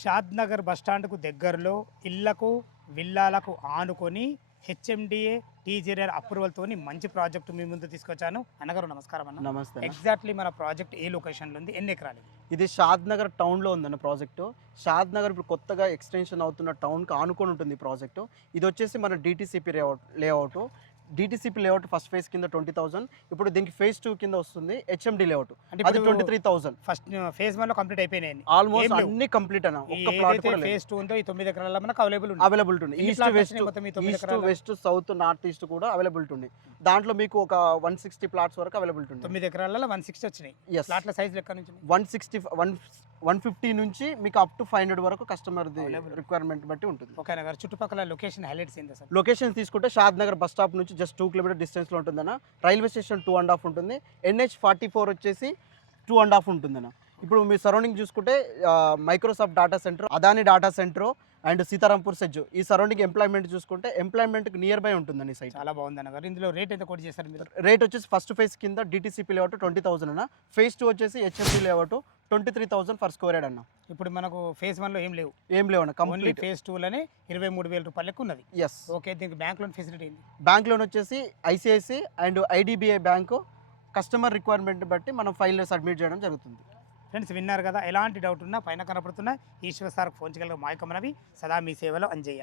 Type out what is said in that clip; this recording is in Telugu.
షాద్ నగర్ బస్టాండ్కు దగ్గరలో ఇళ్లకు విల్లాలకు ఆనుకొని హెచ్ఎండిఏ టీజీఆర్ అప్రూవల్తోని మంచి ప్రాజెక్టు మీ ముందు తీసుకొచ్చాను. అన్నగారు నమస్కారం అన్న. నమస్తే అన్న. ఎగ్జాక్ట్లీ మన ప్రాజెక్ట్ ఏ లొకేషన్లో ఉంది, ఎన్ని ఎకరాలు? ఇది షాద్ నగర్ టౌన్లో ఉందన్న ప్రాజెక్టు. షాద్ నగర్ ఇప్పుడు కొత్తగా ఎక్స్టెన్షన్ అవుతున్న టౌన్కి ఆనుకొని ఉంటుంది ఈ ప్రాజెక్టు. ఇది వచ్చేసి మన DTCP layout. DTCP layout first phase కింద 20,000, ఇప్పుడు దీనికి ఫేజ్ 2 కింద వస్తుంది హెచ్ఎండి లేఅవుట్, అంటే అది 23,000. ఫస్ట్ ఫేజ్ 1 లో కంప్లీట్ అయిపోయినాయి. ఆల్మోస్ట్ అన్ని కంప్లీట్ అన్న. ఒక్క ప్లాట్ కూడా లేదు. ఫేజ్ 2 ఉందో ఈ 9 ఎకరాల మనకు అవైలబిలిటీ ఉంది. East west south north east కూడా అవైలబిలిటీ ఉంది. దాంట్లో మీకు ఒక 160 ప్లాట్స్ వరకు అవైలబిలిటీ ఉంది. 9 ఎకరాలలో 160 వచ్చినాయి. ప్లాట్ల సైజ్ లెక్క నుంచి 150 నుంచి మీకు అప్ టు 500 వరకు కస్టమర్ రిక్వైర్మెంట్ బట్టి ఉంటుంది. ఓకే అన్న గారు, చుట్టుపక్కల లొకేషన్ హైలైట్స్ ఏంటి అసలు? లొకేషన్ తీసుకుంటే షాద్ నగర్ బస్ స్టాప్ నుంచి జస్ట్ 2 కిలోమీటర్ డిస్టెన్స్లో ఉంటుందన్న. రైల్వే స్టేషన్ 2.5 ఉంటుంది. NH 44 వచ్చేసి 2.5 ఉంటుందన్న. ఇప్పుడు మీ సరౌండింగ్ చూసుకుంటే Microsoft data centre, Adani data centre and Sitarampur SEZ, ఈ సరౌండింగ్ ఎంప్లాయ్మెంట్ చూసుకుంటే ఎంప్లాయ్మెంట్కి నియర్ బై ఉంటుందని సైట్. చాలా బాగుంది అన్న గారు. ఇందులో రేట్ ఎంత కోట్ చేస్తారు మీరు? రేట్ వచ్చేసి ఫస్ట్ ఫేజ్ కింద డిటీసీపీ లేఅవుట్ 20,000 అన్న. ఫేజ్ 2 వచ్చేసి HMD layout 23,000 for square yard అన్న. ఇప్పుడు మనకు ఫేజ్ 1 లో ఏం లేవు అన్న. కంప్లీట్ ఫేజ్ 2 లోనే 23,000 రూపాయలకు ఉన్నది. ఎస్. ఓకే, దీనికి బ్యాంక్ లోన్ ఫెసిలిటీ ఏంటి? బ్యాంక్ లోన్ వచ్చేసి ICICI and IDBI bank customer requirement బట్టి మనం ఫైల్ సబ్మిట్ చేయడం జరుగుతుంది. ఫ్రెండ్స్ విన్నారు కదా, ఎలాంటి డౌట్ ఉన్నా పైన కనపడుతున్నా ఈశ్వర్ సార్కి ఫోన్ చేయగలిగే మాయకమనవి సదా మీ సేవలో అంజయ్య.